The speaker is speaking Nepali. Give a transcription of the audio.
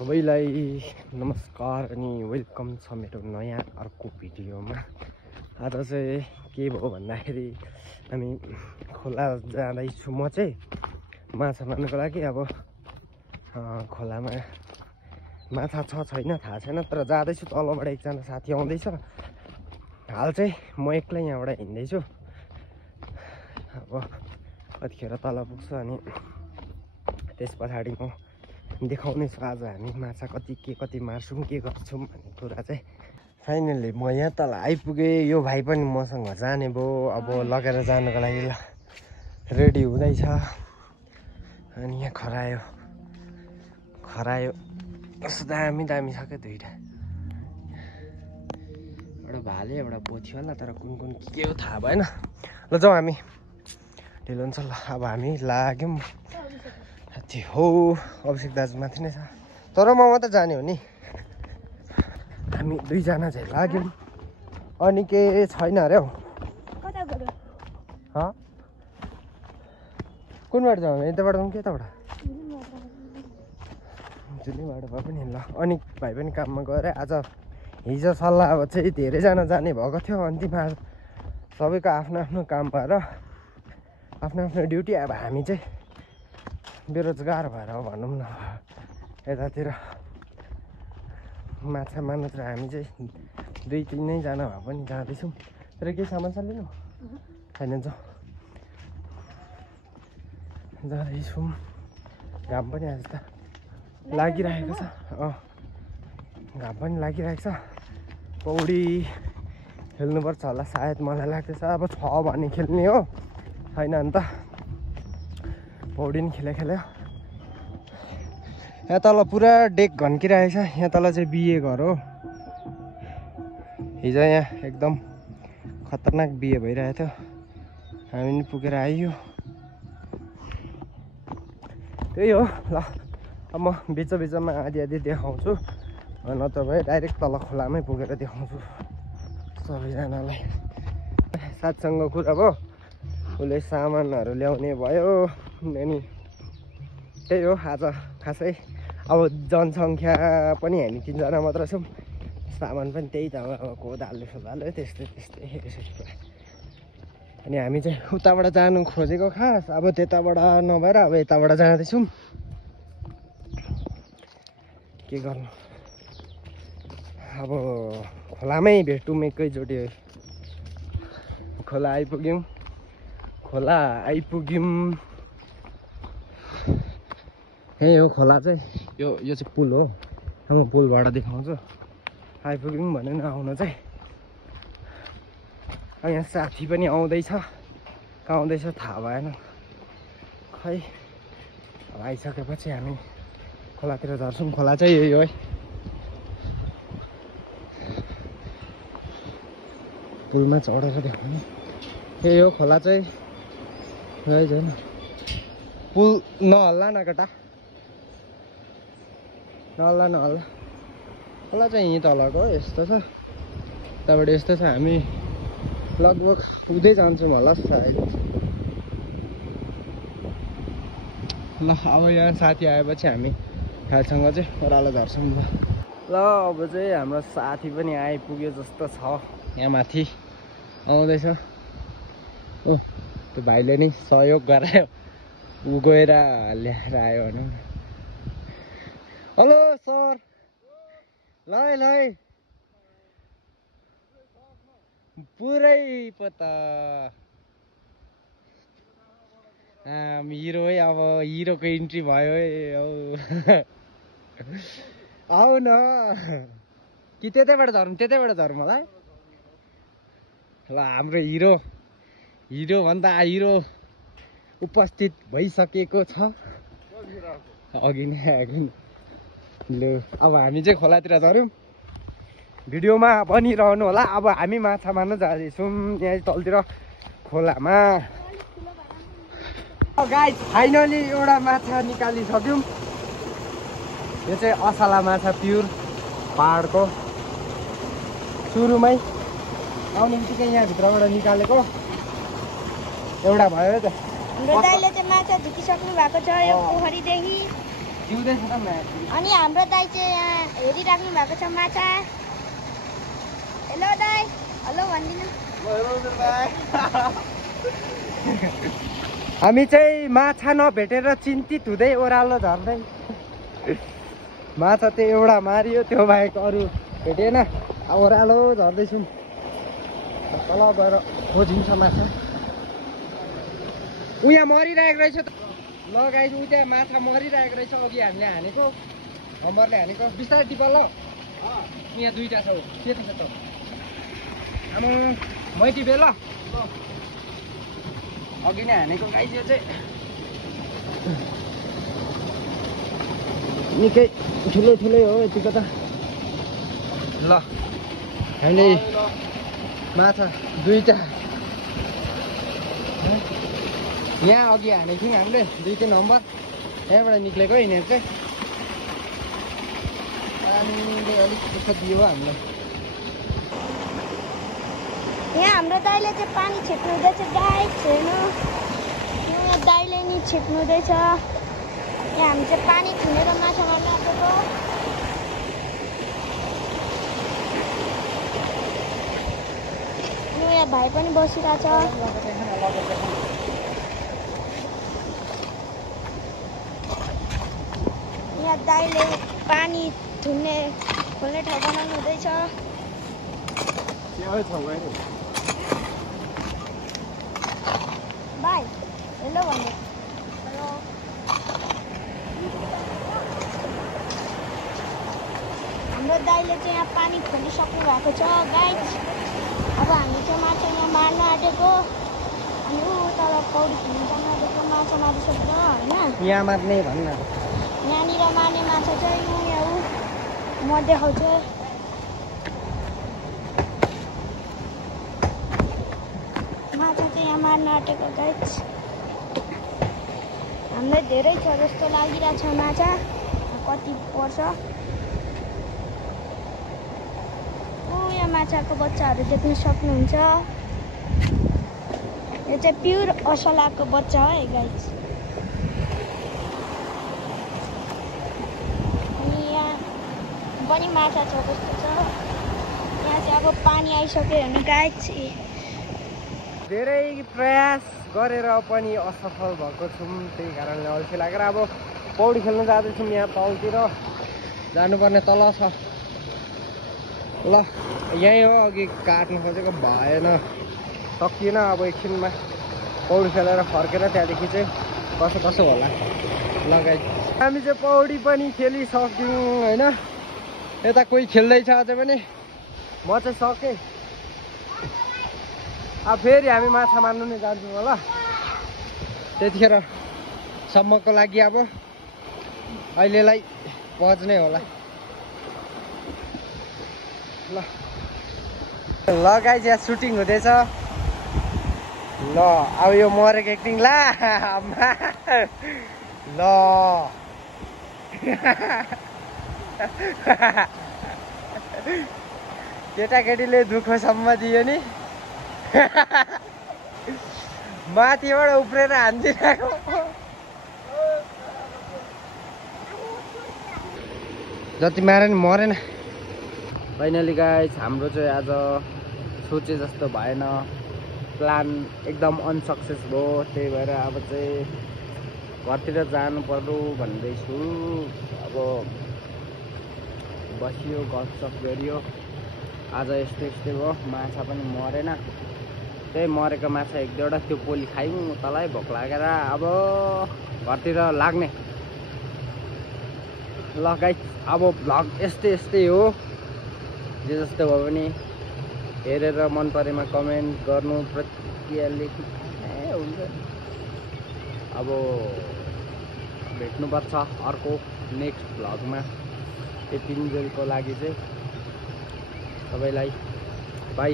सबैलाई नमस्कार अनि वेलकम छ मेरो नयाँ अर्को भिडियोमा। आज चाहिँ के भयो भन्दाखेरि हामी खोला जाँदैछु। म चाहिँ माछा मार्नको लागि। अब खोलामा माछा छ छैन थाहा छैन, तर जाँदैछु। तलबाट एकजना साथी आउँदैछ। हाल चाहिँ म एक्लै यहाँबाट हिँड्दैछु। अब कतिखेर तल पुग्छु अनि त्यस पछाडि म देखाउनेछु आज हामी माछा कति मार्छौँ, के गर्छौँ भन्ने कुरा चाहिँ। फाइनल्ली म यहाँ तल आइपुगेँ। यो भाइ पनि मसँग जाने भयो। अब लगेर जानको लागि रेडी हुँदैछ। अनि यहाँ खरायो कस्तो दामी छ क्या दुईटा। एउटा भाले एउटा पोथी होला, तर कुन के हो थाहा भएन। ल जाउँ हामी, ढिलो हुन्छ। ल अब हामी लाग्यौँ। त्यो हो अभिषेक दाजु माथि नै छ, तर म मात्रै जाने हो नि। हामी दुईजना चाहिँ लाग्यौँ। अनि के छैन अरे हौ। कुनबाट जाउँ? यताबाट जाउँ कि यताबाट? जुनैबाट भए पनि ल। अनि भाइ पनि काममा गएर आज हिजो सल्लाह अब चाहिँ धेरैजना जाने भएको थियो। अन्तिममा सबैको आफ्नो आफ्नो काम भएर आफ्नो आफ्नो ड्युटी। अब हामी चाहिँ बेरोजगार भएर भनौँ न, यतातिर माछा मार्नुतिर हामी चाहिँ 2-3 जना भए पनि जाँदैछौँ। तर केही सामान लिनु छैन, जाँदैछौँ। घाम पनि आज त लागिरहेको छ। घाम पनि लागिरहेको छ। पौडी खेल्नुपर्छ होला सायद, मलाई लाग्दैछ। अब 6 भने खेल्ने हो, छैन भने त पौडी नि खेल्यो। यहाँ तल पुरा डेक घन्किरहेको छ। यहाँ तल चाहिँ बिहे घर हो। हिजो यहाँ एकदम खतरनाक बिहे भइरहेको थियो। हामी नि पुगेर आइयो। त्यही हो। ल अब म बिचमा आधी देखाउँछु, नत्र भए डाइरेक्ट तल खोलामै पुगेर देखाउँछु सबैजनालाई। साथसँग कुरा भयो, उसले सामानहरू ल्याउने भयो। अनि त्यही हो। आज खासै अब जनसङ्ख्या पनि हामी 3 जना मात्र छौँ। सामान पनि त्यही त अब कोदालो सोदालो त्यस्तै। अनि हामी चाहिँ उताबाट जानु खोजेको खास। अब त्यताबाट नभएर अब यताबाट जाँदैछौँ। के गर्नु, अब खोलामै भेटौँ एकैचोटि। खोला आइपुग्यौँ। यही हो खोला चाहिँ। यो चाहिँ पुल हो। म पुलबाट देखाउँछु। आइपुग्यौँ भने न आउनु चाहिँ। यहाँ साथी पनि आउँदैछ। कहाँ आउँदैछ थाहा भएन खै। अब आइसकेपछि हामी खोलातिर झर्छौँ। खोला चाहिँ यही हो है। पुलमा चढेर देखाउने यही हो खोला चाहिँ। यही छैन पुल। नहल्ला न केटा, नहल्ला। खोला चाहिँ यहीँ तलको यस्तो छ। त्यहाँबाट यस्तो छ। हामी लगभग पुग्दै जान्छौँ होला सायद। ल अब यहाँ साथी आएपछि हामी भाइसँग चाहिँ ओह्रालो झर्छौँ। ल अब चाहिँ हाम्रो साथी पनि आइपुग्यो जस्तो छ। यहाँ माथि आउँदैछ। ओ त्यो भाइले नि सहयोग गरायो। ऊ गएर ल्याएर आयो भनौँ न। Hello sir. ल पुरै पता हिरो है। अब हिरोको इन्ट्री भयो है। आऊ न कि त्यतैबाट झरौँ मलाई। ल हाम्रो हिरो भन्दा हिरो उपस्थित भइसकेको छ। अघि नै ल अब हामी चाहिँ खोलातिर झऱ्यौँ। भिडियोमा बनिरहनु होला। अब हामी माछा मार्न जाँदैछौँ यहाँ तलतिर खोलामा। गाइस फाइनली एउटा माछा निकालिसक्यौँ। यो चाहिँ असला माछा, प्युर पहाडको। सुरुमै आउने बित्तिकै यहाँ भित्रबाट निकालेको एउटा भयो त। दाइले चाहिँ माछा झुकिसक्नु भएको छ यो पोखरीदेखि। जिउँदैछ त म्याच। अनि हाम्रो दाइ चाहिँ यहाँ हेरिराख्नु भएको छ माछा। हेलो दाइ, हेलो भन्दिनु। हामी चाहिँ माछा नभेटेर चिन्तित हुँदै ओह्रालो झर्दै। माछा चाहिँ एउटा मारियो, त्यो बाहेक अरू भेटेन। ओह्रालो झर्दैछौँ, तल गएर खोजिन्छ माछा। उहाँ मरिरहेको रहेछ त। ल गाइस, उता माछा मरिरहेको रहेछ। अघि हामीले हानेको, हम्बरले हानेको। बिस्तारै टिप ल। यहाँ दुईटा छ, के छ त? आमा मै टिपे ल। अघि नै हानेको गाइस, यो चाहिँ निकै ठुलो ठुलै हो यतिको त। ल हामीले माछा दुईटा यहाँ अघि हानेको थियौँ हामीले, 2 नम्बर यहाँबाट निक्लेको यिनीहरू चाहिँ। पानीले अलिक दुःख दियो हामीलाई। यहाँ हाम्रो दाइले चाहिँ पानी छिप्नु हुँदैछ गाइस, हेर्नु। यहाँ दाइले नि छिप्नु हुँदैछ। यहाँ हामी चाहिँ पानी खिनेर माछा मार्न आएको। यहाँ भाइ पनि बसिरहेछ। यहाँ दाइले पानी थुन्ने खोल्ने ठाउँ बनाउनु हुँदैछ। भाइ हेलो भन्नु। हेलो। हाम्रो दाइले चाहिँ यहाँ पानी खोलिसक्नु भएको छ गाइस। अब हामी चाहिँ माछा यहाँ मार्न आँटेको। अनि ऊ तल पौडी खेल्नु जान आँटेको, माछा मारिसक्छ होइन। यहाँ मार्ने भन्न। यहाँनिर मार्ने माछा चाहिँ यहाँ ऊ म देखाउँछु। माछा चाहिँ यहाँ मार्न आँटेको गाइस। हामीलाई धेरै छ जस्तो लागिरहेछ माछा। कति पर्छ? यहाँ माछाको बच्चाहरू देख्न सक्नुहुन्छ। यो चाहिँ प्युर असलाको बच्चा हो है गाइस। अनि यहाँ पनि माछा छ जस्तो छ। यहाँ चाहिँ अब पानी आइसक्यो भने गाइस। धेरै प्रयास गरेर पनि असफल भएको छौँ, त्यही कारणले अल्छी लागेर अब पौडी खेल्न जाँदैछौँ। यहाँ तलतिर जानुपर्ने तल छ। ल यहीँ हो, अघि काट्नु खोजेको भएन, सकिएन। अब एकछिनमा पौडी खेलेर फर्केर त्यहाँदेखि चाहिँ कसो कसो होला। ल गाइस, हामी चाहिँ पौडी पनि खेलिसक्यौँ होइन। यता कोही खेल्दैछ अझै पनि। म चाहिँ सकेँ। अब फेरि हामी माछा मार्नु नै जान्छौँ होला। त्यतिखेर सम्मको लागि अब अहिलेलाई बज्नै होला। ल गाइस, यहाँ सुटिङ हुँदैछ। ल अब यो मरेको एक्टिङ ला ल केटाकेटीले दुःखसम्म दियो नि। माथिबाट उफ्रेर हान्दिरहेको। जति मारे नि मरेन। फाइनली गाइस, हाम्रो चाहिँ आज सोचे जस्तो भएन। प्लान एकदम अनसक्सेस भयो। त्यही भएर अब चाहिँ घरतिर जानु पर्यो भन्दैछु। अब बसियो, गफसफ गरियो। आज यस्तै यस्तै भयो। माछा पनि मरेन। त्यही मरेको माछा 1-2वटा त्यो पोली खायौँ। तलै भोक लागेर अब घरतिर लाग्ने। ल गाइस, अब भ्लग यस्तै यस्तै हो। जे जस्तो भयो भने हेरेर मन परेमा कमेन्ट गर्नु, प्रतिक्रिया लेख्नु हुन्छ। अब भेट्नुपर्छ अर्को नेक्स्ट भ्लगमा। यतिन्जेलको लागि चाहिँ सबैलाई बाई।